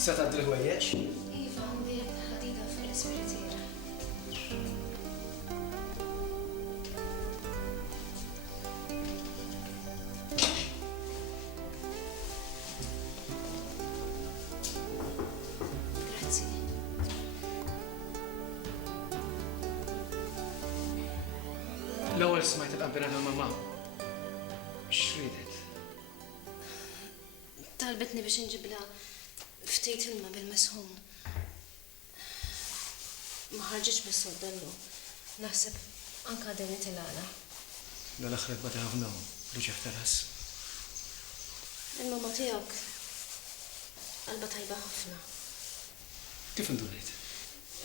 Se tgħaddi l-ħwejjeġ? Iva, għandi ħadida fil-respiratiera. Grazzi. L-ewwel smajt il-qabbina tal-mamma. X'ridet? Talbetni biex nġibla ftit ilma bil-mesħun. Ma ħarġitx bis-soddallu. Naħseb anka din il-għala. Dal-aħħar bada ħafna ruġeħ tal-ħass. Il-mamma tiegħek qalba tajba ħafna. Kif indunit?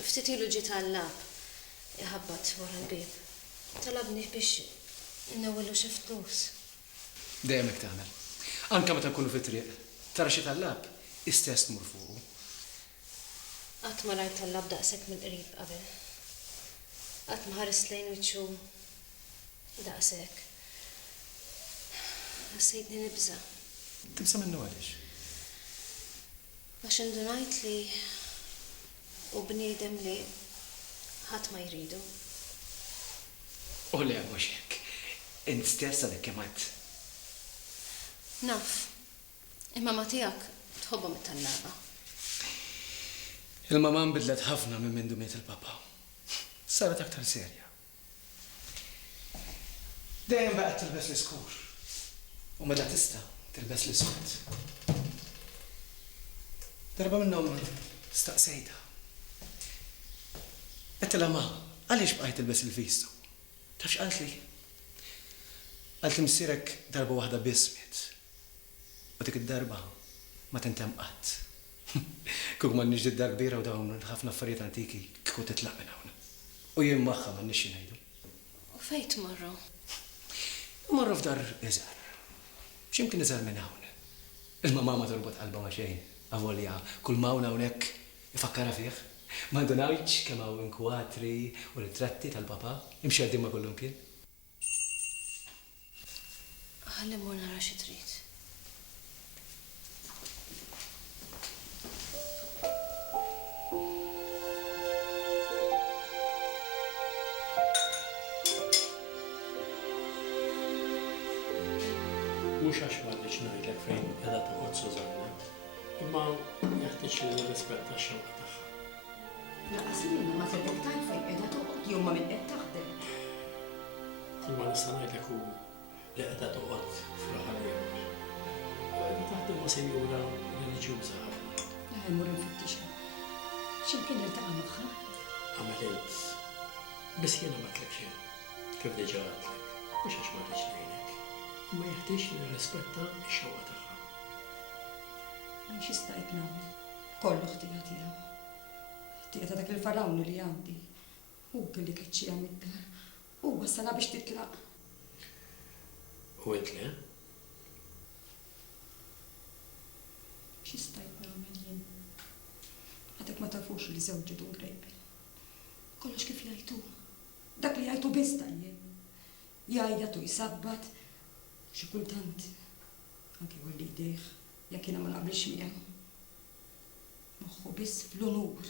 Ftit ilu ġiet għall-lab iħabbat wara l-bib. Talabni biex innewwillu xi flus. Dejjem hekk tagħmel. Anke meta nkunu fit-triq, tara xi tal-lab, istess tmur fuqu. Qatt ma rajt tal-lab daqshekk mill-qrib qabel. Qatt ma ħares lejn wiċċu daqshekk. Ħassejtni nibża. Tibsa minnu għaliex? Għax indunajt li u bniedem li ħadd ma jridu. U le mhux hekk. Int stess għadek kemm għadd. Naf, imma tiegħek tħobbhom it-tallaba. Il-mamma nbidlet ħafna minn minn dumiet il-papa. Saret aktar serja. Dejjem baqgħet tilbes l-iskur. U meta tista' tilbes l-iswed. Darba minnhom staqsejta. Qedtilha ma, għaliex bqajt tilbes il-vistu? Tafx qalt li? Qalt li missierek darba waħda biss miet. U dik id-darba ma tintem qatt. Kuk ma nix id-dar kbira u dawn ħafna affarijiet antiki kieku titlaq minn hawn. U jien magħha ma nix ngħidu. U fejn tmorru? Morru f'dar iżgħar. X'imkien iżgħar minn hawn. Il-mamma ma torbot qalba ma xejn. Avolja kull mawna hawnhekk ifakkara fih. Ma ndunawx kemm hawn inkwatri u ritratti tal-papa imxeddin ma kollhom kien. Ħalli mmur nara xi trid. Mhux għax m'għandix ngħidlek fejn qiegħda toqgħod Sużanna, imma jeħtieġ li nirrispetta x-xewqa tagħha. Laqas minna ma tibdek tajt fejn qiegħda toqgħod jew ma min qed taħdem. Kull ma nista' ngħidlek hu li qiegħda toqgħod fl-aħħar ieħor. Qiegħda taħdem ma' sinjura reliġjuża ħafna. Mur nfittixha. X'imkien iltaqa' magħha? Għamlet biss jiena ma tlek xejn. Kif diġà għadlek, mhux għax ma rridx ngħidlek. Ma jeħtieġ li nirrispetta x-xewqa tagħha. Xi stajt nagħmel? Kollu ħtija tiegħu. Ħtija ta' dak il-farawni li għandi. Hu kelli keċċija mid-dar. Hu wassala biex titlaq. U int le? Xi stajt nagħmel jien? Għadek ma tafux li żewġetu ngrejbel. Kollox kif jgħidu. Dak li jgħidu biss tajjeb. Jgħajjatu jsabbat. Xi kultant anke jolli jdejh jekk jiena ma naqbilx miegħu. Moħħu biss fl-unur.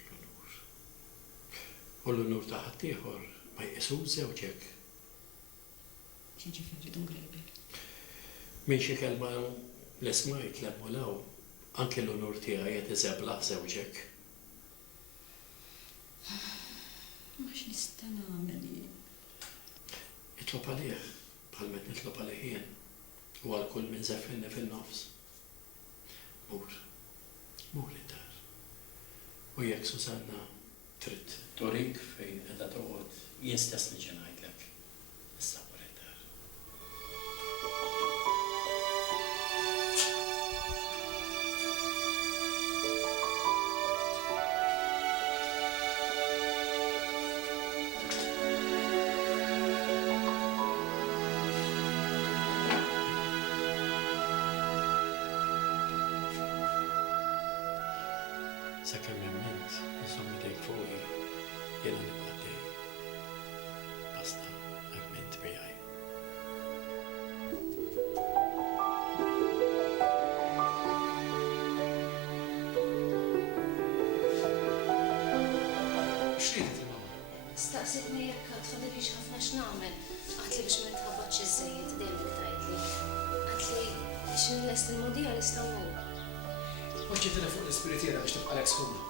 L-unur. U l-unur ta' ħadd ieħor ma jqisux żewġek. Ġifieri dun grejbel. Min xi kelma li smajt l-emmolaw, anke l-unur tiegħi qed iżeblaħ żewġek. Ma x'nista' nagħmel jien? Itlob għalih, bħalmet nitlob għalih jien, u għal kull minn żeffilni fin-nofs. Mur id-dar. U jekk Sużanna trid torik fejn qiegħda toqgħod, jien stess niġi ngħidlek. Issa mur id-dar. Sakemm jemment, insomma dejk fuqi, jiena nibqa' dej. Basta għemment miegħi. X'ridet il-mama? Staqsitni jekk tfadilix ħafna x'nagħmel. Għatli biex ma tħabbatx iż-żejjed dejjem tajtli. Għatli xin lest il-modija l-Istanbul. Poġġitina fuq l-ispiritiera biex tibqa' lek sħuna.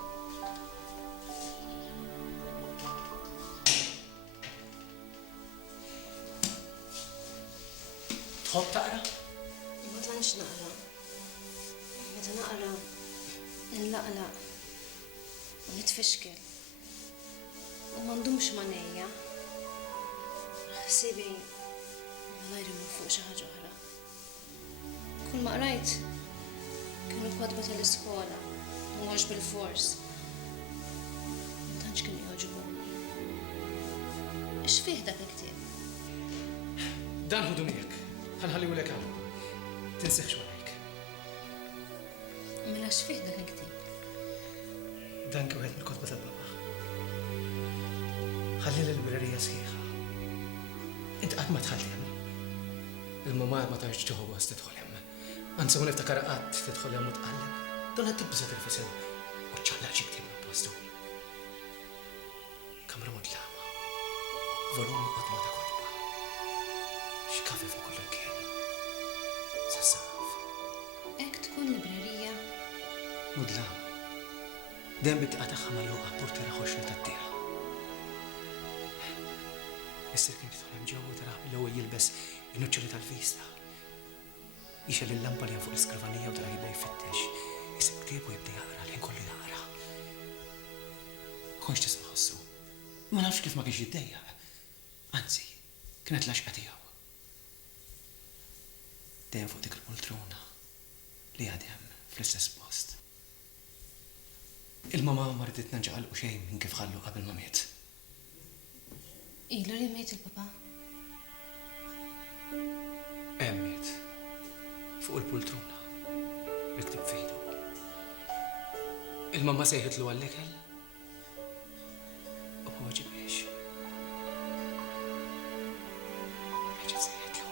Tħobb taqra? Ma tantx naqra. Meta naqra nlaqlaq u nitfixkel. U m'għandhomx manejja. Ħsibi ma jrimu fuq xi ħaġa oħra. Kull ma qrajt kienu kwadba tal-iskola, mhuwiex bil-fors. Ma tantx kienu jogħġbuni. X'fih dak il-ktieb? Dan ħudu miegħek. Ħanħallihu lek hawn. Tinseħx warajk. Mela x'fih dak il-ktieb? Dan kien wieħed mill-kotba tal-baba. Ħalli l-librerija sħiħa. Inti qatt ma tħalli hemm. Il-mama ma tantx tieħu gost tidħol hemm. Anzi u niftakar qatt tidħol hemm u tqalleb. Dan qed tibbiża tilfisem u ċċallaq xi ktieb minn postu. Kamra mudlama. Volumi qodma ta' kotba. X'kafi fuq kull kien. Sassaf. Hekk tkun librerija. Mudlama. Dejjem bit-tieqa tagħha magħluqa portiera ħoxra tat-tieqa. Issir kien jidħol hemm ġewwa tara l-ewwel jilbes in-nuċċoli tal-vista. Jixel il-lampa li fuq l-iskrivanija u tara jibda jfittex. Isib ktieb u jibda jaqra lejn kollu jaqra. Ma konx tisma' ħossu. Ma nafx kif ma kienx jiddejjaq. Anzi, kienet laxqa tiegħu. Dejjem fuq dik il-poltruna li għadhem fl-istess post. Il-mama ma rriditna nġaqalqu xejn minn kif ħallu qabel ma miet. Ilu li mejt il-papa? Emmiet. Fuq il-poltruna. Iktib fejdu. Il-mamma sejħitlu għall-ekel. U huwa ġibiex. Reġa' sejħitlu.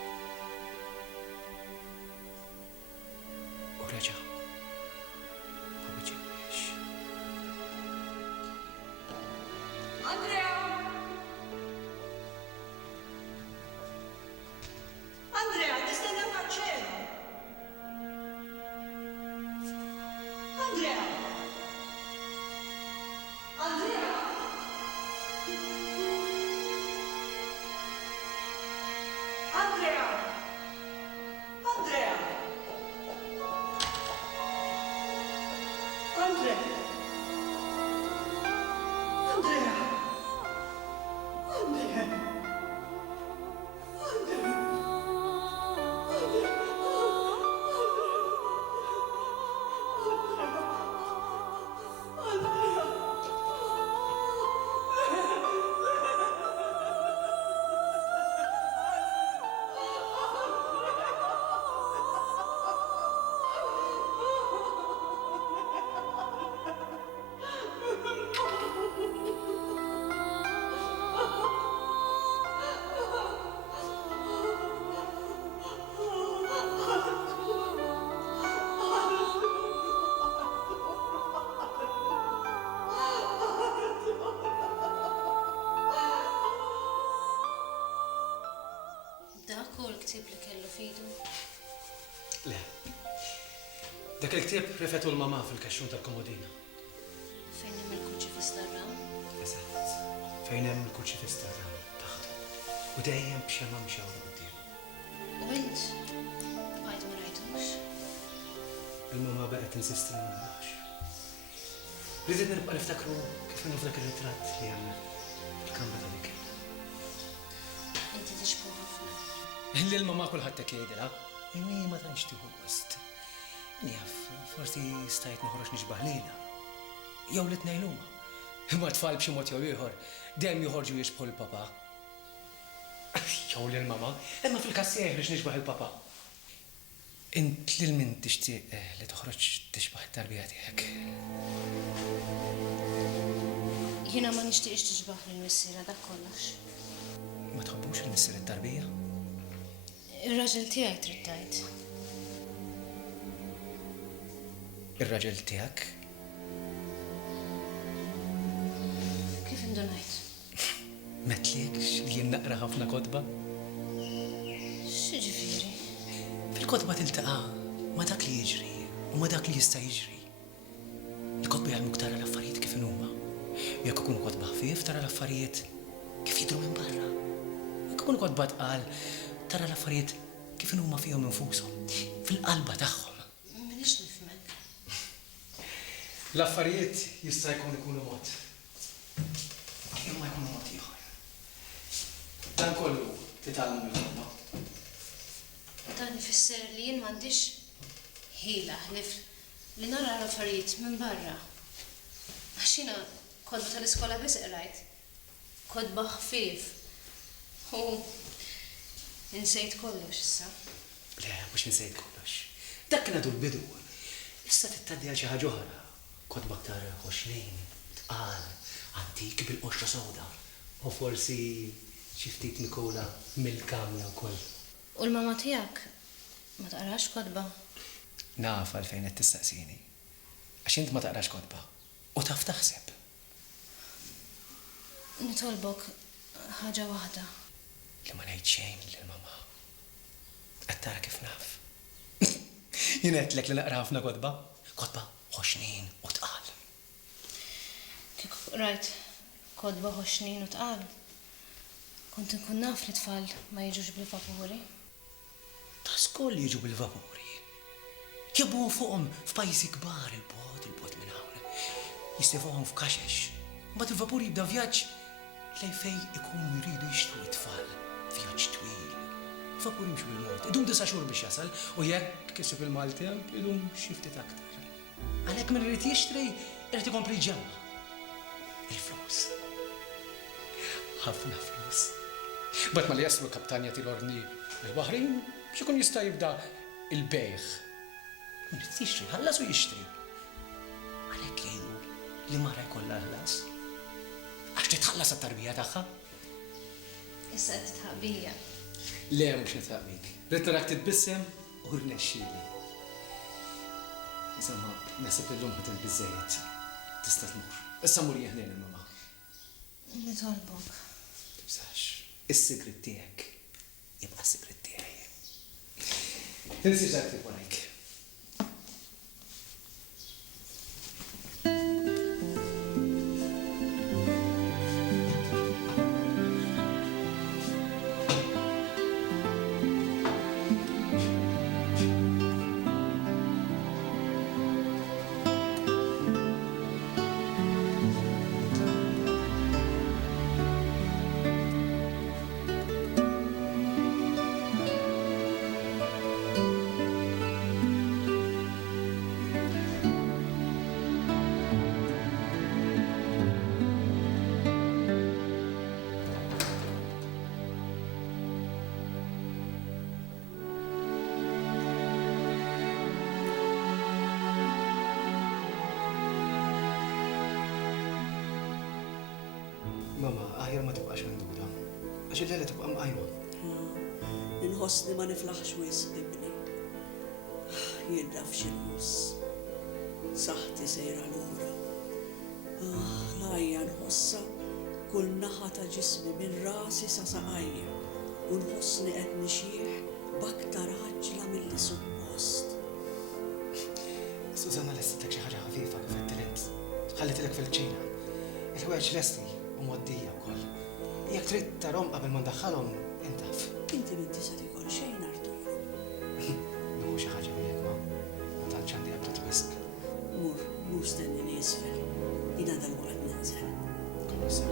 U reġa' huwa ġibiex. Andrea! Andrea, nistenna faċċera! Andrea! Andrea! Andrea! Andrea! Andrea! Andrea! Andrea! Dak hu l-ktieb li kellu fidu. Le. Dak il-ktieb refetu l-mama fil-kaxxun tal-komodina. Fejn hemm il-kurċifis tar-ram. Eżatt. Fejn hemm il-kurċifis tar-ram taħtu. U dejjem b'xemma mxawra quddiem. U int? Bqajt ma rajtux. Il-mama baqgħet insisti li ma narax. Ridit nibqa' niftakru kif kienu f'dak ir-ritratt li għandna fil-kamra tal-ikel. Inti tixbu ħafna. Illi l-mama kulħadd tek jgħidilha. Inni ma tantx tieħu gost. Njaf, forsi stajt noħroġ nixbaħ lilha. Jew li tnejluma. Imma tfal b'xi mod jew ieħor dejjem joħorġu jixbħu l-papa. Jew lill-mama, imma fil-kassier biex nixbaħ il-papa. Int lil min tixtieq li toħroġ tixbaħ it-tarbija tiegħek. Jiena ma nixtieqx tiġbaħ lill-missiera dak kollox. Ma tħobbux il-missier it-tarbija? Ir-raġel tiegħek trid tgħid. Ir-raġel tiegħek? Kif Irridu ngħid. Metlikx li jien naqra ħafna kodba? X'ġifieri? Fil-kodba tiltaqa' ma dak li jiġri u ma dak li jista' jiġri. Il-kodba jgħalmuk tara l-affarijiet kif huma. Jekk ikunu kodba ħfief tara l-affarijiet kif jidhru minn barra. Jekk ikunu kodba tqal tara l-affarijiet kif huma fihom infushom, fil-qalba tagħhom. Minix nifhmek. L-affarijiet jista' ikunu mod. Imma jkunu mod ieħor. Dan kollu titgħallem mill-kodba. Dan ifisser li jien m'għandix ħila ħlif li nara l-affarijiet minn barra. Għax jiena kodba tal-iskola biss qrajt. Kodba ħfief. U insejt kollox issa. Le, mhux insejt kollox. Dak kien għadu l-bidu. Issa tittaddi għal xi ħaġa oħra. Kodba aktar ħoxnejn, tqal, antik bil-qoxra sewda. U forsi xi ftit Nikola mill-kamra wkoll. U l-mama tiegħek ma taqrax kodba? Naf għalfejn qed tistaqsini. Għax int ma taqrax kodba u taf taħseb. Nitolbok ħaġa waħda. Li ma ngħid xejn lill-mama. Qed tara kif naf. Jien qedtlek li naqra ħafna kodba. Kodba ħoxnin u tqal. Kieku rajt kodba ħoxnin u tqal. Kont inkun naf li tfal ma jiġux bil-vapuri. Ta' skoll jiġu bil-vapuri. Jabbu fuqhom f'pajjiżi kbar il-bot minn hawn. Jistefuhom f'kaxex. Mbagħad il-vapur jibda vjaġġ lejn fejn ikunu jridu jixtru t-tfal. Vjaġġ twil. Il-vapur jimxu bil-mod. Idum 9 xhur biex jasal u jekk kiseb il-maltemp idum xi ftit aktar. Għalhekk min irid jixtri irid ikompli ġemma. Il-flus. Ħafna flus. Bat ma li jaslu l-kaptanja til-orni il-Baħrin, xikun jista' jibda il-bejħ. Min jixtri, ħallas u jixtri. Għalhekk jgħidu li mara jkollha ħlas. Għax titħallas għat-tarbija tagħha. Issa qed titħabbija. Le mhux nitħabbik. Rid narak titbissem u rnexxieli. Insomma, naħseb illum ħadd il-biżejjed. Tista' tmur. Issa mur jeħnejn il-mama. Nitolbok. Tibżax. Is-sigrit tiegħek jibqa' sigrit tiegħi. Tinsi ġarti warajk. Mama, aħjar ma tibqax mendura. Għax il-lejla tibqa' mqajma. Inħossni ma niflaħx wisq ibni. Jiddaf x'inħoss. Saħti sejra lura. Lajja nħossa kull naħa ta' ġismi minn rasi sa saqajja. U nħossni qed nixjieħ b'aktar ħaġla milli suppost. Susanna lessetek xi ħaġa ħafifa kif qed ħallitilek fil-ċina. Il-ħwejġ lesti u moddija wkoll. Jekk trid tarhom qabel ma ndaħħalhom intaf. Inti minti se tikol xejn Arturo. Nieħu xi ħaġa miegħek ma tantx għandi qabel wisq. Mur stennini isfel. Jiena dalwaqt ninżel. Kollu sew.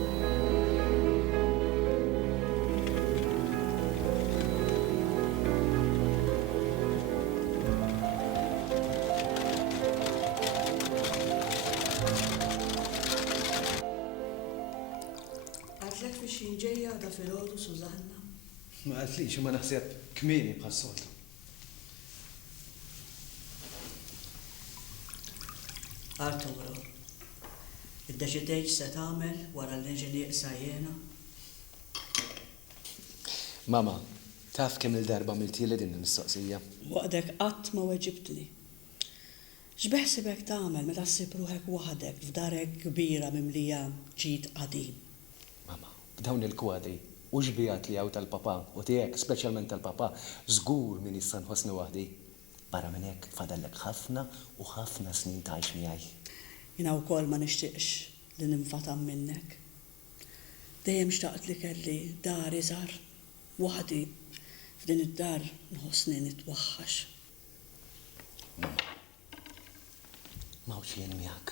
Għatlek fi xin ġejja da filgħodu Susanna. Ma għaltlix ma naħseb kmieni bħas-soltu. Arturo, id-deċidejt se tagħmel wara l-neġi nieqsa jiena? Mama, taf kemm il-darba miltieli din il-mistoqsija? Waqdek qatt ma weġibtni. X'beħsibek tagħmel meta ssib ruħek waħdek f'darek kbira mimlija ġid qadim? b'dawn il-kwadi u ġbijat li għaw tal-papa u tiegħek, speċjalment tal-papa, żgur min jista' nħossni waħdi. Barra minn hekk fadallek ħafna u ħafna snin tgħix miegħi. Jina wkoll ma nixtieqx li ninfatam minnek. Dejjem xtaqt li kelli dar iżgħar waħdi f'din id-dar nħossni nitwaħħax. Mawx jien miegħek.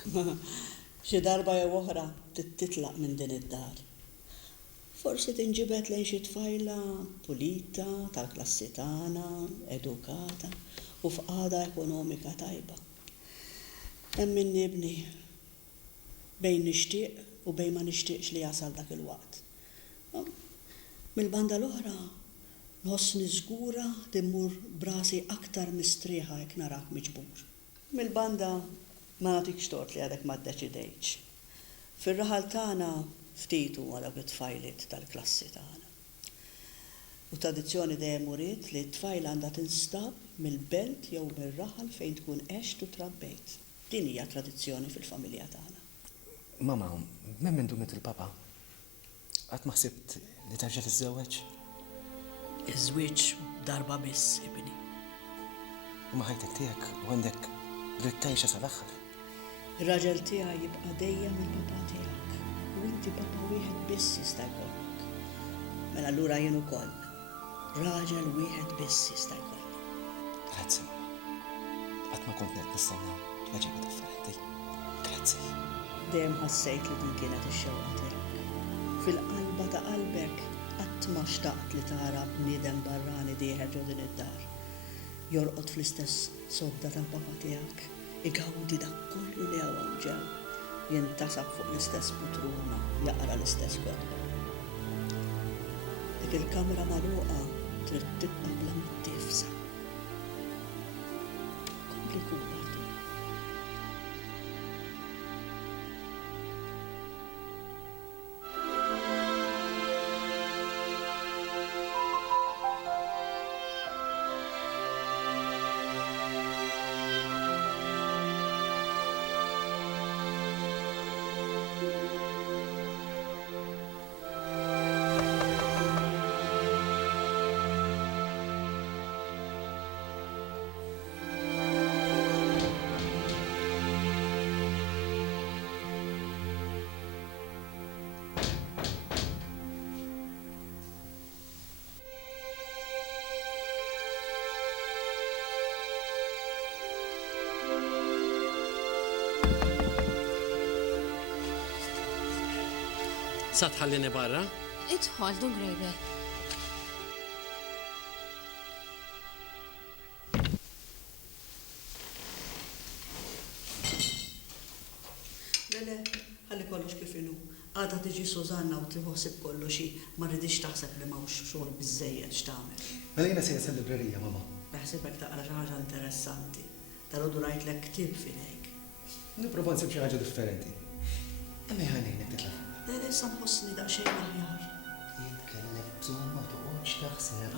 Xi darba jew oħra titlaq minn din id-dar. Forsi tinġibet lejn xi tfajla pulita tal-klassi tagħna, edukata u f'qagħda ekonomika tajba. Hemm min nibni bejn nixtieq u bejn ma nixtieqx li jasal dak il-waqt. Mill-banda l-oħra nħossni żgura timmur brasi aktar mistrieħa jekk narak miġbur. Mill-banda ma nagħtikx tort li għadek ma ddeċidejtx. Fir-raħal tagħna ftit huma dawk it-tfajliet tal-klassi tagħna. U tradizzjoni dejjem uriet li t-tfajla għandha tinstab mill-belt jew mir-raħal fejn tkun għext u trabbejt. Din hija tradizzjoni fil-familja tagħna. Mama, minn minn dumit il-papa? Qatt ma ħsibt li terġa' tiżżewweġ? Iż-żwieġ darba biss ibni. U ma ħajtek tiegħek u għandek dritt tgħixha sal-aħħar. Ir-raġel tiegħi jibqa' dejjem il-papa tiegħek u inti papa wieħed biss jista' jkollok. Mela allura jien ukoll raġel wieħed biss jista' jkollok. Grazzi. Qatt ma kont qed nistenna tweġiba differenti. Grazzi. Dejjem ħassejt li din kienet ix-xewqa tiegħek. Fil-qalba ta' qalbek qatt ma xtaqt li tara bniedem barrani dieħed ġo din id-dar. Jorqod fl-istess sodda tal-papa tiegħek, igawdi dak kollu li hawn ġew, jintasab fuq l-istess putruna, jaqra l-istess kodba. Dik il-kamra magħluqa trid tibqa' bla mittifsa. Kompli kun Artur. Sa tħallini barra? Idħol, du grejbe. Lele, ħalli kollox kif inhu. Għada tiġi Sużanna u tħossib kollu xi ma rridix taħseb li m'hawnx xogħol biżżejjed x'tagħmel. Mela jiena sejja sal-librerija, mama. Naħsibek taqra xi ħaġa interessanti. Tal-għodu rajtlek ktieb fidejk. Nipprova nsib xi ħaġa differenti. Imma ħanejnek titla' fuq. Lele, sa nħossni daqsxejn aħjar. Jitkellem bżonn ma toqgħodx taħseb.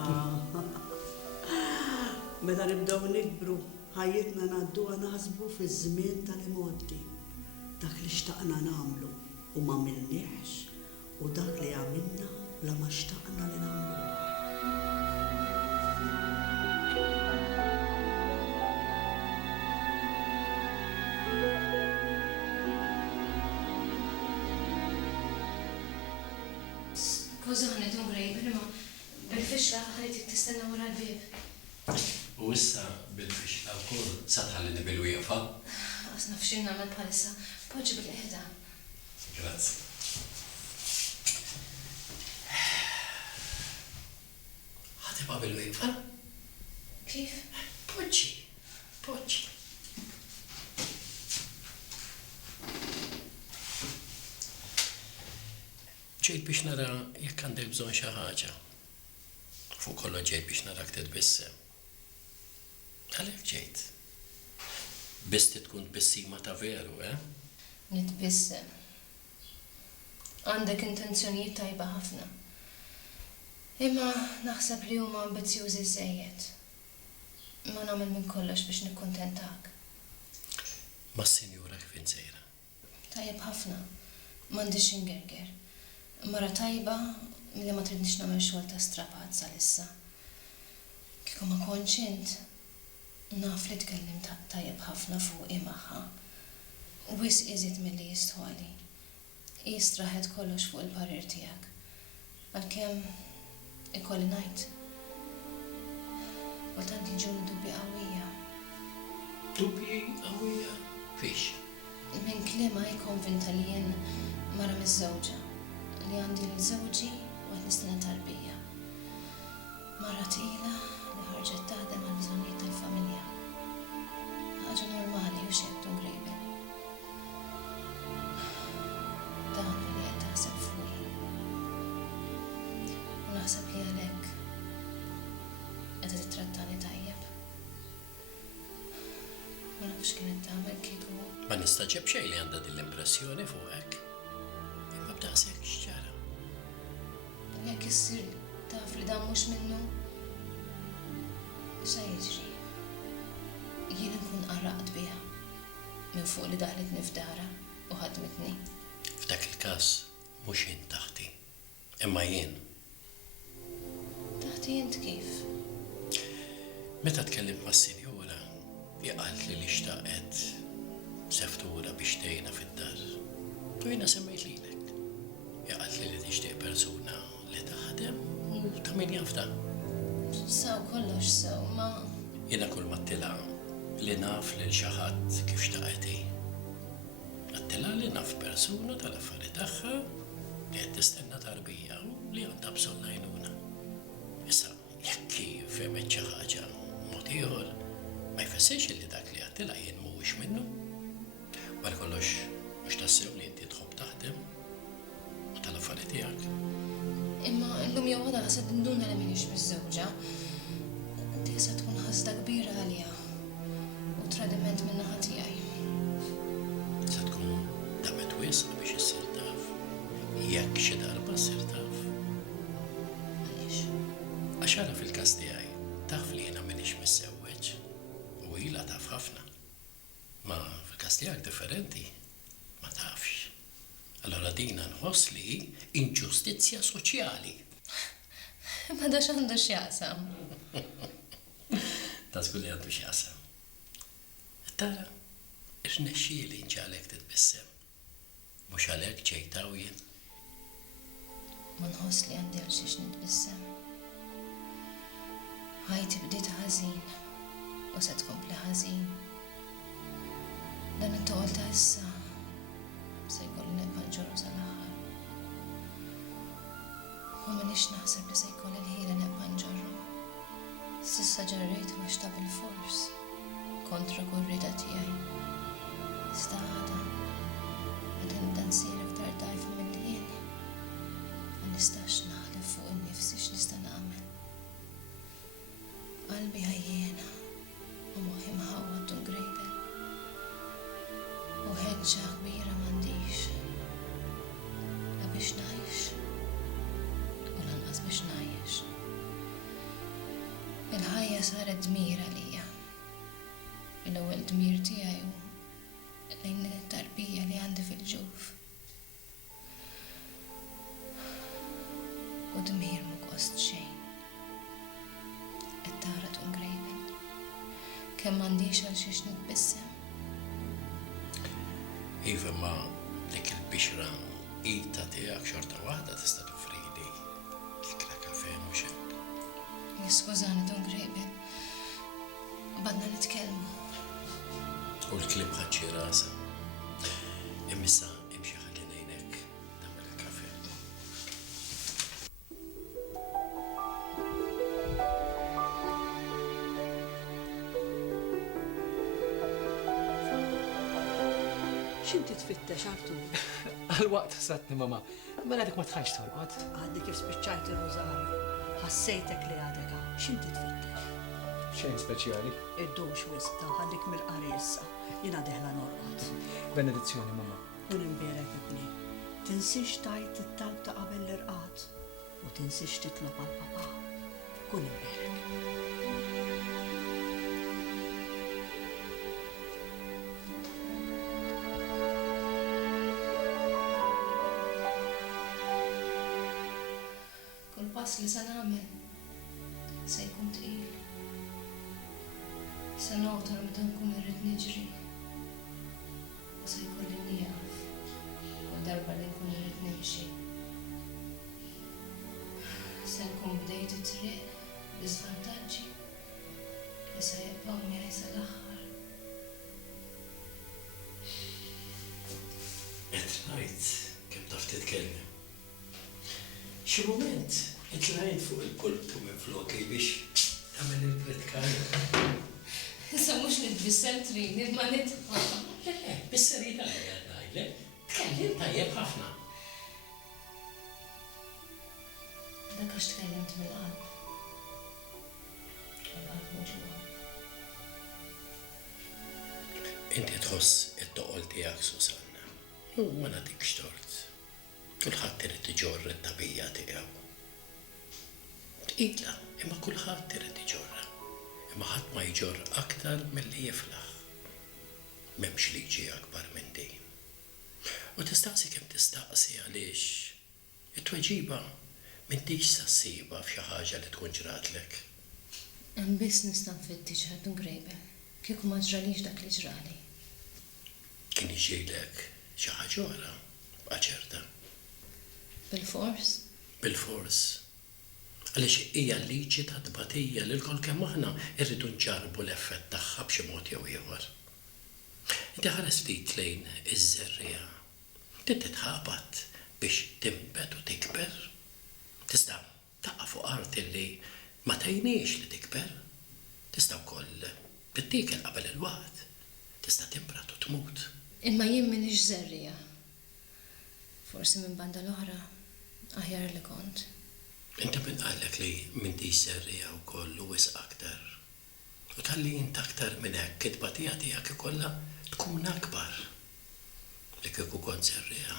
Meta nibdew nikbru, ħajjitna ngħadduha naħsbu fiż-żmien tal-imoddi. Dak li xtaqna nagħmlu u ma għamilniex u dak li għamilna bla ma xtaqna li nagħmluh. Skużani, du grejbe, ma bil-fixla ħallitik tistenna wara l-bib. U issa bil-fixla wkoll sa tħallini bil-wieqfa? Asna f'xin nagħmel bħalissa, poġġi bil-qiegħda. Grazzi. Ħatibqa' bil-wieqfa? Kif? Poġġi, poġġi. ġejt biex nara jekk għandek bżonn xi ħaġa. Fuq kollox ġejt biex narak titbissem. Għalhekk ġejt. Biss tkun tbissima ta' veru, Nitbissem. Għandek intenzjonijiet tajba ħafna. Imma naħseb li huma ambizzjużi żejjed. Ma nagħmel minn kollox biex nikkuntentak. Ma s-senjura kif insejra. Tajjeb ħafna. M'għandix ingerger. Mara tajba li ma tridniex nagħmel xogħol ta' strapazza issa. Kieku ma kontx int, naf li tkellim tajjeb ħafna fuq magħha. Wis iżid milli jistħoli. Jistraħed kollox fuq il-parir tiegħek. Għalkemm ikolli ngħid. Kultant jiġuni dubbi qawwija. Dubbi qawwija fiex. Minn kliema jkonvinta li jien mara miż-żewġa li għandi l-żewġi u għed nistina tarbija. Mara tila li ħarġet taħdem għal bżonnijiet tal-familja. Ħaġa normali u xebtu grejbel. Dan li qed taħseb fuqi. U naħseb li għalhekk qed tittrattani tajjeb. Ma nafx kienet tagħmel kieku. Ma nistaġeb xejn li għandha din l-impressjoni fuqek. Imma b'daqshekk x'ġara. Jekk issir taf li dan mhux minnu, xa jiġri? Jien nkun qarraqt biha minn fuq li daħlet f'dara u ħadmitni. F'dak il-każ mhux jien taħti, imma jien. Taħti jint kif? Meta tkellimt mas-sinjura, jaqalt li xtaqet seftura biex tgħinha fid-dar. U jiena semmejt lilek. Jaqalt li tixtieq persuna li taħdem u ta' min jafda. Saw kollox saw, ma. Jiena kull ma tila li naf lil xi ħadd kif xtaqet hi. Għattila li naf persuna tal-affari tagħha li qed tistenna tarbija u li għandha bżonn għajnuna. Issa jekk femet xi ħaġa mod ieħor, ma jfissirx li dak li għattila jien mhuwiex minnu. Wara kollox mhux tassew li inti tħobb taħdem u tal-affari tiegħek. Imma llum jew għada ħased nduna li minix miż-żewġa. Dik se tkun ħasda kbira għalija u tradiment minn naħa tiegħi. Se tkun damet wisq biex issir taf. Jekk xi darba ssir taf. Għaliex? Għax ara fil-każ tiegħi taf li jiena m'iniex missewweġ u ilha taf ħafna. Ma fil-każ tiegħek differenti ma tafx. Allora dina nħoss li inġustizzja soċjali. Ma dax għandu x'jaqsam. Ta' żgur li għandu x'jaqsam. Tara, irnexxieli nġalek titbissem. Mhux għalhekk ġejtaw jien. Ma nħoss li għandi għal xiex nitbissem. Ħajti bdiet ħażin u se tkompli ħażin. Dan it-tol ta' issa se jkolli nebqa' nġorru sal-aħħar. U minix naħseb li se jkolli l-ħila nebqa' nġorru. Sissa ġarrejt mhux ta' bil-fors kontra kull rida tiegħi. Iżda għada meta nibda nsir iktar dgħajfa milli jien. Ma nistax naħlef fuq innifsi x'nista' nagħmel. Qalbi ħajjena u moħħi mħawwad u ngrejbel. U ħeġġa kbira m'għandix. La biex ngħix u lanqas biex ngħajjex. Il-ħajja saret dmir għalija. L-ewwel dmir tiegħi hu lejn it-tarbija li għandi fil-ġuf. U dmir mu kost xejn. It-tara tkun grejbel. Kemm m'għandix għal xiex nitbissem. Iva ma dik il-bixra ita tiegħek xorta waħda tista' tofrili ikra kafe mhux hekk. Niskużani Don Grejbel. Badna nitkellmu. U l-klib ħaġġi rasa. Imissa imxi ħalli ngħinek tagħmel il-kafe. X'inti tfittex Artur? Għal-waqt satni mama, mela dik ma tħanx torqod. Għaddi kif spiċċajt ir-rożarju. Ħassejtek li għadek hawn. X'inti tfittex? Xejn speċjali. Iddux wisq ta' ħallik mill-qari issa. Jiena deħla norqod. Benedizzjoni mama. U nimbierek ibni. Tinsix tajt it-talb ta' qabel l-irqad u tinsix titlob għal papa. Kun imbierek. il-pass li se nagħmel se jkun tqil. Se notar meta nkun irrid niġri. U se jkolli nieqaf kull darba li nkun irrid nimxi. Se nkun bdejt it-triq b'iżvantaġġi li se jibqgħu miegħi sal-aħħar. Qed ngħid kemm taf titkellem. Xi mument itlajt fuq il-pultu minn floki biex tagħmel il-pritkarja. Issa mhux nitbissem trini ma nitħaq. Bis-serjetà li qed ngħidlek, tkellim tajjeb ħafna. Dak għax tkellimt mill-qalb. Il-qalb mhux il-qalb. Inti tħoss it-toqol tiegħek Susanna. U ma nagħtikx tort. Kulħadd irid iġorr it-tabija tiegħu. Tqila, imma kulħadd irid iġorra. Imma ħadd ma jġorr aktar milli jiflaħ. M'hemmx liġi akbar minn din. U tistaqsi kemm tistaqsi għaliex it-tweġiba m'intix sassiba f'xi ħaġa li tkun ġratlek. Hemm biss nista' nfittex ħadd ngrejbel. Kieku ma ġralix dak li ġrali. Kien jiġilek xi ħaġa oħra, bqa' ċerta. Bil-fors? Bil-fors. Għaliex hija liġi ta' tbatija li l-kol kemm aħna irridu nġarbu l-effett tagħha b'xi mod jew ieħor. Inti ħares ftit lejn iż-żerrija. Titħabat biex timbet u tikber. Tista' taqqa fuq art illi ma tajniex li tikber. Tista' wkoll tittikel qabel il-waqt. Tista' timbrat u tmut. Imma jien m'iniex żerrija. Forsi minn banda l-oħra aħjar li kont. Inti min qallek li m'intix żerrija wkoll u wisq aktar. U talli int aktar minn hekk it-tbatija tiegħek ikollha tkun akbar. Li kieku kont żerrija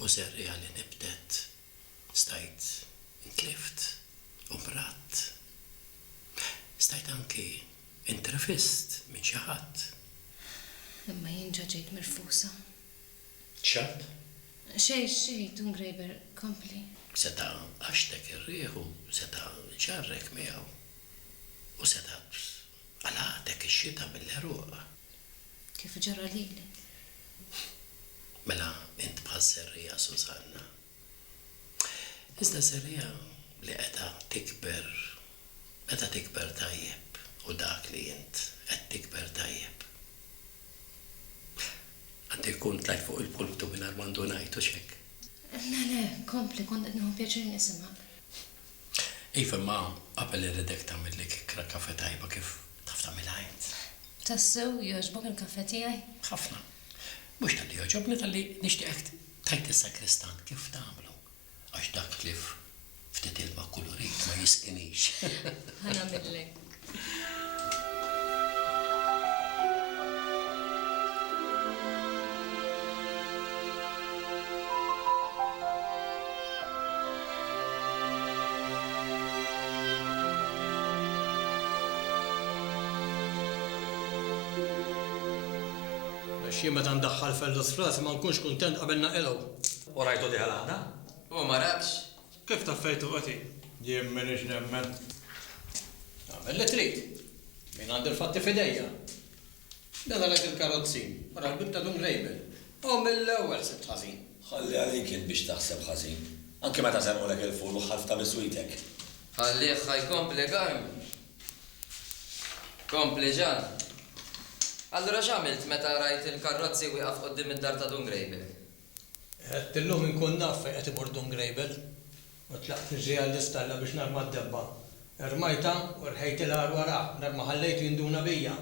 u żerrija li nibdet stajt intlift u mrat. Stajt anki intrefist minn xi ħadd. Imma jien ġaġejt mirfusa. ċatt? Xej, Dungrejber, kompli. Seta għaxtek ir-rieħu, seta ġarrek miegħu. U seta għalatek ix-xita mill-eruq. Kif ġara lili? Mela int bħal żerrija Susanna. Iżda żerrija li qiegħda tikber tajjeb u dak li int qed tikber tajjeb. Għandi jkun tlajt fuq il-pultu minn Armando ngħidu x'hekk. Le, kompli, kont qed nieħu pjaċir nisimgħek. Iva ma qabel irridek tagħmel kikra kafe tajba kif taf tagħmilha int. Tassew jogħġbok il-kaffè tiegħi? Ħafna. Mhux tal-li jogħġobni tal-li nixtieqek tajt is-sakristan kif tagħmlu. Għax dak li ftit ilma kulurit ma jisqinix. Ħanamillek. Xie meta ndaħħal fellu s-fras ma nkunx kuntent qabel naqilgħu. U rajtu diħal għanda? U ma rakx. Kif taffejtu qati? Jien minix nemmen. Għamel li trid. Min għandi l-fatti fidejja. Dan għalek il-karozzin, wara l-bibta Dungrejber. U mill-ewwel sibt ħażin. Ħalli għalik kien biex taħseb ħażin. Anke meta semmu lek il-ful u ħalfta biswitek. Ħallih ħajkompli garm. Kompli ġan. Allura x'għamilt meta rajt il-karozzi wieqaf qoddim id-dar ta' Dungrejber? Għettillum inkun naf fejn qed imur Dungrejber. U tlaqt niġġija l-istalla biex narma d-debba. Ermajta u rħejt il-ħar wara, narma ħallejtu jinduna bija.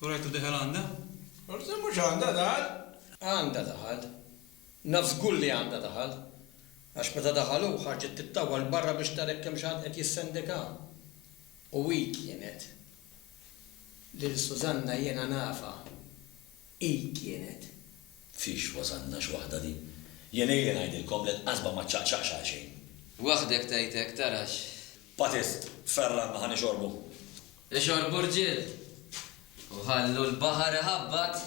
U rajtu diħel għanda? Forse mhux għandha daħal. Għanda daħal. Naf żgur li għanda daħal. Għax meta daħalu ħarġet tittawa l-barra biex tarek kemm xi ħadd qed jissendeka. U hi kienet. Lil Susanna jiena nafa. Hi kienet. Fix wasanna x'waħda di. Jien ili ngħidilkom li tqasba ma ċċaqċaqx xejn. Waħdek tajtek tarax. Patist, ferran ma ħani xorbu. Ixorbu rġiel. U ħallu l-baħar iħabbat.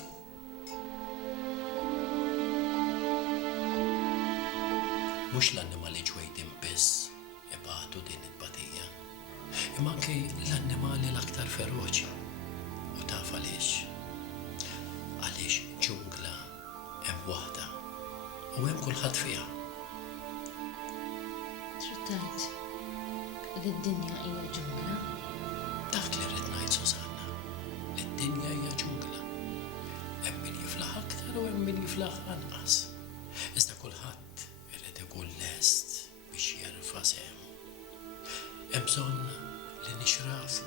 Mhux l-annimali ġwejdin biss ibagħtu din imma anke l-annimali l-aktar feroċi. U taf għaliex. Għaliex ġungla hemm waħda u hemm kulħadd fiha. Trittajt li d-dinja hija ġungla. Dak li rrid ngħid Susanna, li d-dinja hija ġungla. Hemm min jiflaħ aktar u hemm min jiflaħ anqas. Iżda kulħadd irid ikun lest biex jerfa' sehem. Hemm bżonn li nixrafu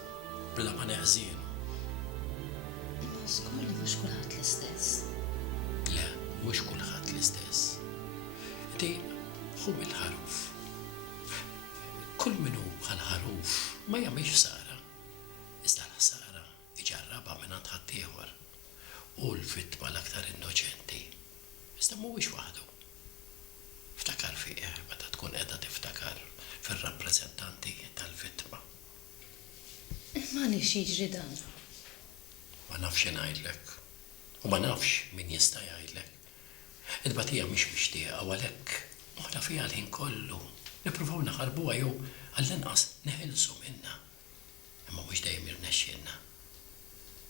bla ma neħżienu. Imma żgur li mhux kulħadd l-istess. Le, mhux kulħadd l-istess. Inti ħu mill-ħaruf. Kull minnu bħal-ħaruf ma jagħmilx sara. Iżda l-ħsara iġarraba minn għand ħaddieħor u l-vittma l-aktar innoċenti. Iżda mhuwiex waħdu. Ftakar fih meta tkun qiegħda tiftakar fir-rappreżentanti tal-vittma. Imma għaliex jiġri dan? Ma nafx ngħidlek u ma nafx min jista' jgħidlek. Id-batija mhix mixtieqa u għalhekk oħra fiha l-ħin kollu. Nippruvaw naħarbuha jew għall-inqas neħilsu minnha. Imma mhux dejjem irnexxielna.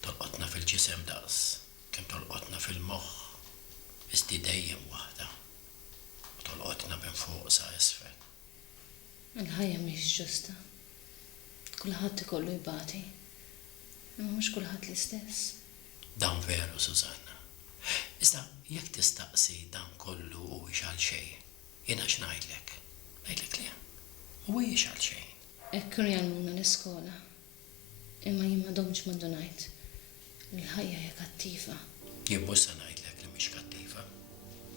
Tolqotna fil-ġisem daqs, kemm tolqotna fil-moħħ, iżdi dejjem waħda. U tolqotna minn fuq sa isfel. Il-ħajja mhix ġusta. Kulħadd ikollu jbati. Imma mhux kulħadd l-istess. Dan veru, Susanna. Iżda jekk tistaqsi dan kollu huwiex għal xejn, jiena x'ngħidlek? Ngħidlek le, mhuwiex għal xejn. Hekk kienu jgħallmuna l-iskola. Imma jien m'għadhomx m'għandu ngħid. Il-ħajja hija kattiva. Jien mhux se ngħidlek li mhix kattiva.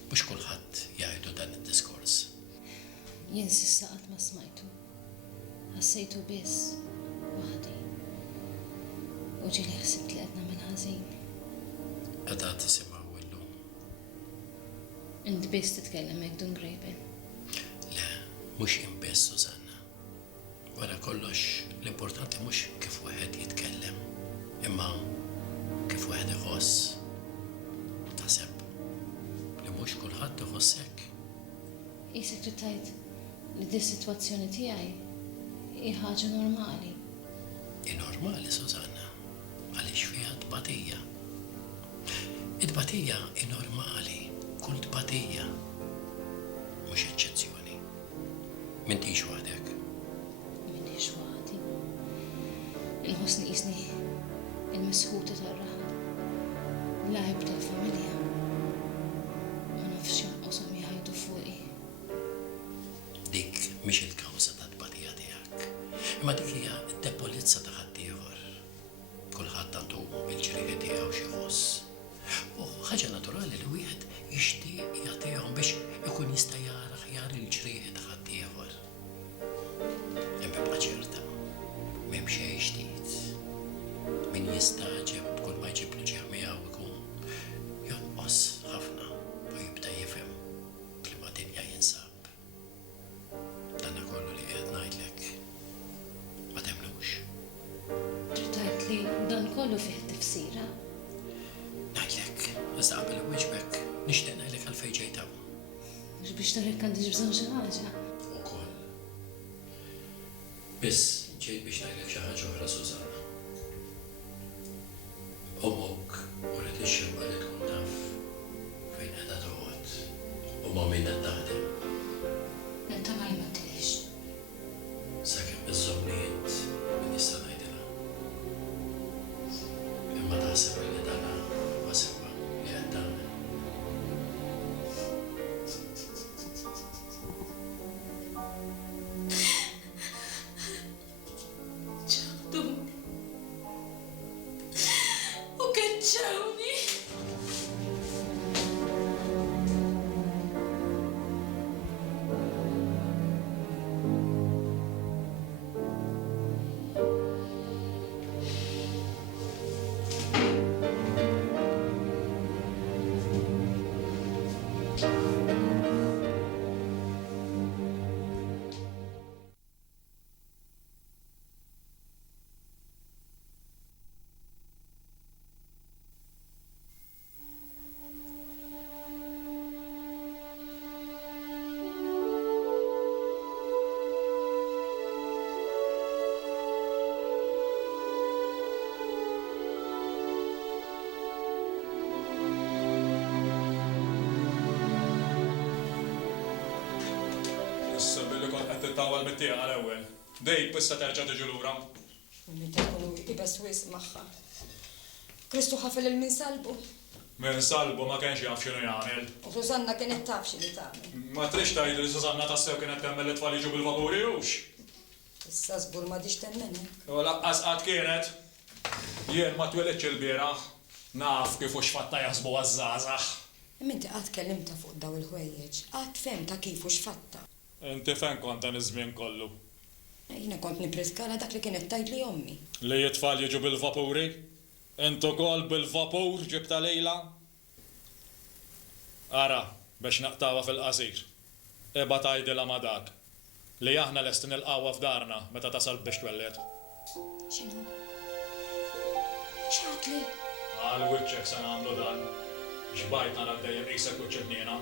Mhux kulħadd jgħidu dan id-diskors. Jien s'issa qatt ma smajtu. Ħassejtu biss waħdi. U ġieli ħsibt li qed nagħmel ħażin. Għadha tisimgħu illum. Int biss titkellem hekk dun grejben. Le, mhux jien biss, Susanna. Wara kollox, l-importanti mhux kif wieħed jitkellem, imma kif wieħed iħoss. Taħseb li mhux kulħadd iħoss hekk. Isek trid tgħid li dis-sitwazzjoni tiegħi hija ħaġa normali. Hi normali, Susanna, għaliex fiha tbatija. Id-tbatija hi normali, kull tbatija. Mhux eċċezzjoni. M'intix waħdek. Minix waħdi. Inħossni qisni il-misħuta tar-raħal. Laħib tal-familja. Ma nafx jonqoshom jħajdu fuqi. Dik mhix il-kawża tat-tbatija tiegħek. Imma dik hija d-debolizza ta' ħaddieħor. Kulħadd għandu il-ġrieħi tiegħu xi ħoss. U ħaġa naturali li wieħed jixtieq jagħtihom biex ikun jista' jara aħjar il-ġrieħi ta' ħaddieħor. Imma bqa' ċerta, m'hemm xejn ġdid. Min jistaġeb kull ma jġiblu ġieħ miegħu ikun jonqos ħafna u jibda jifhem f'liema dinja jinsab. Danna kollu li qiegħed ngħidlek ma temnux. Trid tgħid li dan kollu fih tifsira. Ngħidlek, iżda qabel iwieġbek nixtieq ngħidlek għalfejn ġejt hawn. Mhux biex tarek għandix bżonn xi ħaġa. Ukoll. Biss ġejt biex ngħidlek xi ħaġa oħra, Susanna. Ommok uret ix-xewqa li tkun taf fejn qiegħda toqgħod u ma' min qed taħdem. Inta ma jmattilix. Sakemm iż-żommijiet min jista' ngħidilha. Imma taħseb li dana huwa sewwa li qed tagħmel. ċaħduni. tittawal mit-tieqa l-ewwel. Dejk bissa terġa' tiġi lura. Meta jkunu ibes wis magħha. Kristu ħafel il-min salbu. Min salbu ma kienx jaf x'inhu jagħmel. U Susanna kienet taf x'inhi tagħmel. Ma trix tgħid li Susanna tassew kienet temmel li tfal jiġu bil-vapuri hux. Issa żgur ma dix temmenek. U laqqas qatt kienet. Jien ma twelidx il-bieraħ. Naf kif hux fatta jaħsbu għaż-żgħażagħ. Minti qatt kellimta fuq daw il-ħwejjeġ, qatt femta kif hux fatta. Inti fejn kont dan iż-żmien kollu? Jiena kont nipriskala dak li kienet tgħidli ommi. Li jitfall jiġu bil-vapuri? Intu kol bil-vapur ġibta lejla? Ara, biex naqtawa fil-qasir. Eba tajdila ma dak. Li aħna lesti nilqawa f'darna meta tasal biex twellet. X'inhu? X'għadli? Għal wiċċek se nagħmlu dan. Xbajt nara dejjem qisek wiċċ ibniena.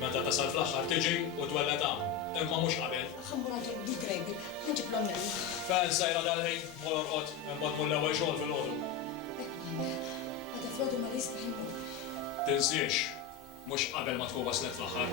Meta tasal fl-aħħar tiġi u twellet hawn. Imma mhux qabel. Ħammur għandu bil-grejbi, ħanġib l-onnella. Fejn sejra dal-ħin, morqod, imbagħad mull ewwel xogħol fil-għodu. Għada flodu ma l-isbaħ imur. Tinsiex, mhux qabel ma tkun waslet fl-aħħar.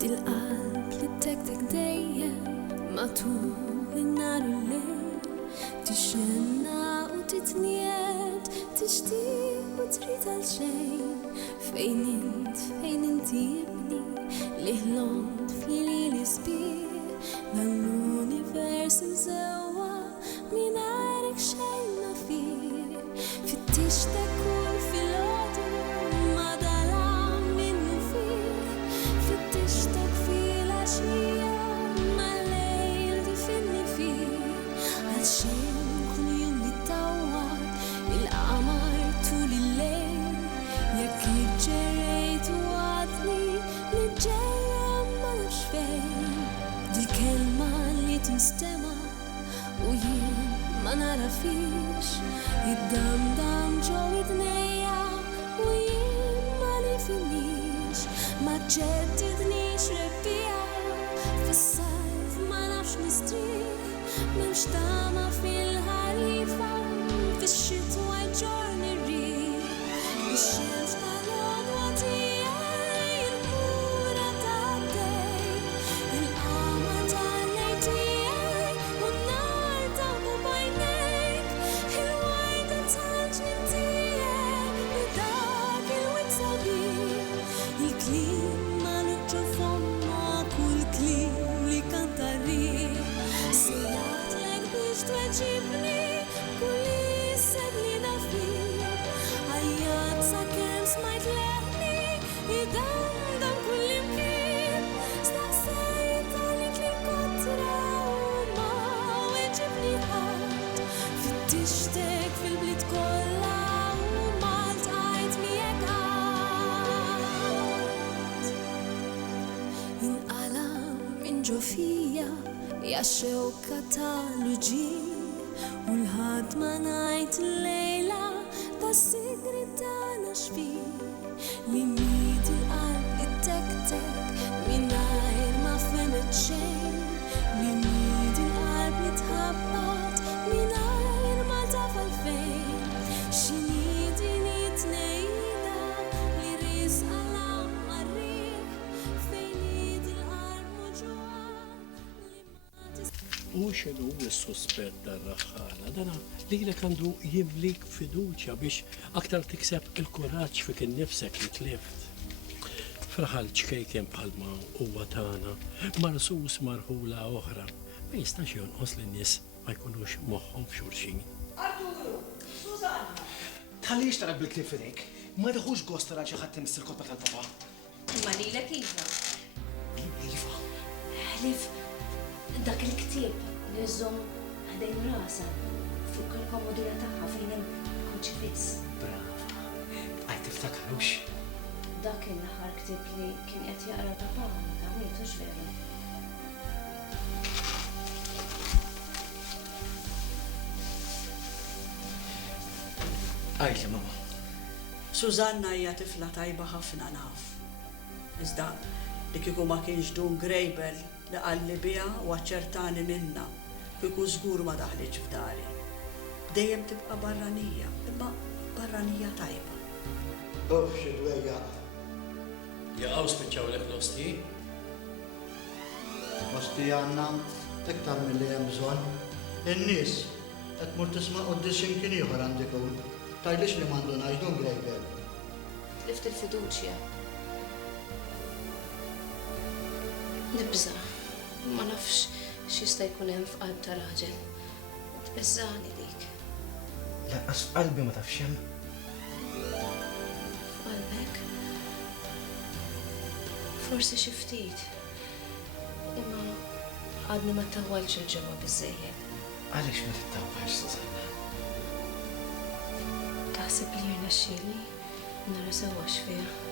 Dil-qalb li tek dejjem matul in-nar u l-lejl tixenna u titniet tixtieq u trid għal xejn fejn inti ibni li ħlomt fil-lili sbieħ dan l-univers imżewwa mingħajrek xejn ma fih fittixtek kull filgħodu ma dalam minnu fih fittixtek fil-għaxija ma lejl tifinni fih għal xejn kull jum jittawwar il-qamar tul il-lejl jekk iġġerejt u għadni li ġejja ma nafx fejn dil-kelma li tinstema u jien ma nara fix id-damdam ġew id-nejja u jien ma nifinix ma ġeddidnix rebbija fis-sajf ma nafx nistrieħ m'hemmx tama fil-ħarifa fix-xitwa ġorni rriħ ix-xemx tal-għodwa tiegħi il-mura tad-dejn il-qamar tal-lejl tiegħi u n-nar tagħmel bajnejk il-wajda tal-ġnien tiegħi u dak il-wied sabiħ il-kliem magħluq ġo f'omma kull kliem li kanta rriħ sejjaħtlek biex tweġibni kull isem li nafih għajjat sakemm smajt leħni idamdam kull imkien staqsejt għalik li kontra u ma weġibni ħadd fittixtek fil-bliet kollha u ma ltqajt miegħek qatt. Inqalam minn ġo fija ja xewka tal-uġien u l-ħadd ma ngħid lejla tas-sigri tagħna xfih li miet il-qalb li tek-tek mingħajr ma femet xejn li miet il-qalb li tħabbat mingħajr ma taf għalfejn x'inhi din it-tnejda li risqa l-aqma rrieħ fejn miet il-qalb muġuha li ma U xenu s-suspett dar-raħħala, dana li għandu jimlik fiduċja biex aktar tikseb il-kuraġġ fik innifsek li tlift. Fraħal ċkejken bħalma u watana, marsus marħula oħra, ma jistax jonqos li n-nies ma jkunux moħħom f'xurxin. Arturu, Susanna. Tħallix tara bil-klib fidejk. Ma daħux gost tara xi ħadd imiss il-kotba tal-papa. Imma lilek iva. Iva. Ħlif, dak il-ktieb li żomm ħdejn rasa fuq il-komodina tagħha fejn hemm il-kruċifiss. Brava. Għaj tiftakarux. Dak il-aħħar ktieb li kien qed jaqra papa ma tagħmiltux veru. Għajt li mama. Sużanna hija tifla tajba ħafna naf. Iżda li kieku ma kienx dun grejbel li qalli biha u aċċertani minna, kieku żgur ma daħliġ f'dari. Dejjem tibqa' barranija, imma barranija tajba. Uff, xidwejja. Jaqgħu spiċċaw lek l-osti? Osti għanna, iktar mill-li hemm bżonn. In-nies qed mur tisma' quddiesin kien ieħor għandi kun. Tajlix li m'għandu ngħidu grejbel. Lift il-fiduċja. Nibża, ma nafx x'jista' jkun hemm f'qalb ta' raġel. Tbeżżani dik. Laqqas f'qalbi ma tafx hemm. F'qalbek. Forsi xi ftit. Imma għadni ma tawwalx il-ġewwa biżejjed. Għaliex ma tittawwax, Susanna? Taħseb li jirnexxieli nara sewwa x'fiha.